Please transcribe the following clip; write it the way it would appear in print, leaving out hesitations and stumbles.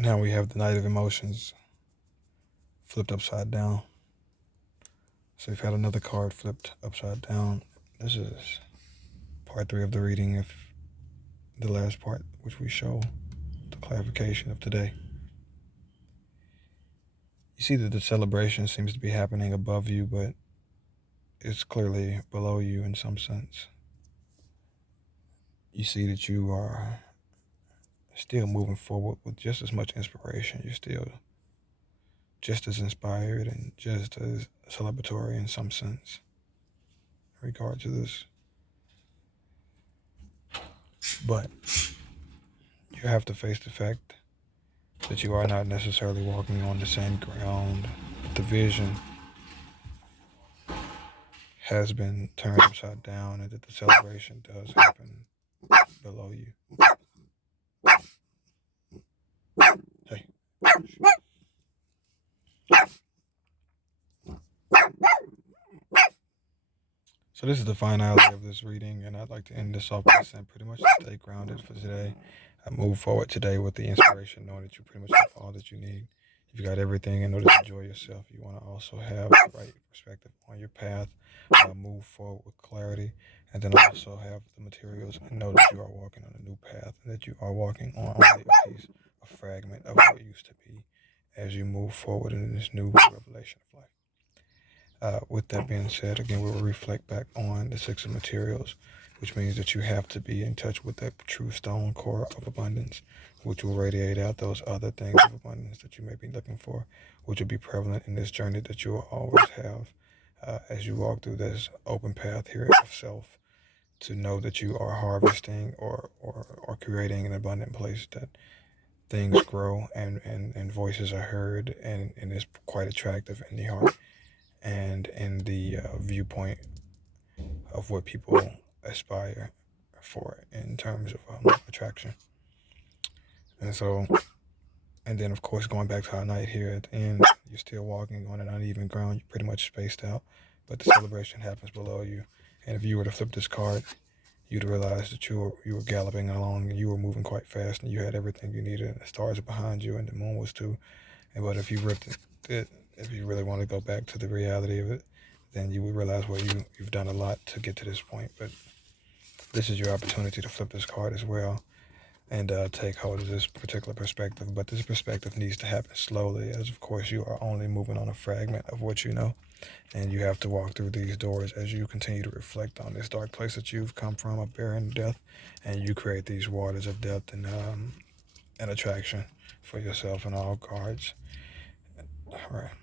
Now we have the Knight of Emotions flipped upside down. So we've had another card flipped upside down. This is part 3 of the reading of the last part, which we show the clarification of today. You see that the celebration seems to be happening above you, but it's clearly below you in some sense. You see that you are still moving forward with just as much inspiration. You're still just as inspired and just as celebratory in some sense in regard to this. But you have to face the fact that you are not necessarily walking on the same ground. The vision has been turned upside down, and that the celebration does happen below you. Hey. So this is the finality of this reading, and I'd like to end this off by saying pretty much stay grounded for today. I move forward today with the inspiration, knowing that you pretty much have all that you need. You've got everything in order to enjoy yourself. You want to also have the right perspective on your path, move forward with clarity, and then also have the materials and know that you are walking on a new path, and that you are walking on only a piece, a fragment of what used to be as you move forward in this new revelation of life. With that being said, again, we will reflect back on the 6 of materials, which means that you have to be in touch with that true stone core of abundance, which will radiate out those other things of abundance that you may be looking for, which will be prevalent in this journey that you will always have as you walk through this open path here of self, to know that you are harvesting or creating an abundant place, that things grow and voices are heard, and is quite attractive in the heart and in the viewpoint of what people aspire for in terms of attraction. And so, and then of course, going back to our night here at the end, you're still walking on an uneven ground. You're pretty much spaced out, but the celebration happens below you. And if you were to flip this card, you'd realize that you were galloping along, and you were moving quite fast, and you had everything you needed, and the stars are behind you, and the moon was too. And but if you ripped it, if you really want to go back to the reality of it, then you would realize, well, you've done a lot to get to this point. But this is your opportunity to flip this card as well, and take hold of this particular perspective. But this perspective needs to happen slowly, as of course you are only moving on a fragment of what you know, and you have to walk through these doors as you continue to reflect on this dark place that you've come from, of barren death, and you create these waters of depth and attraction for yourself and all cards. All right.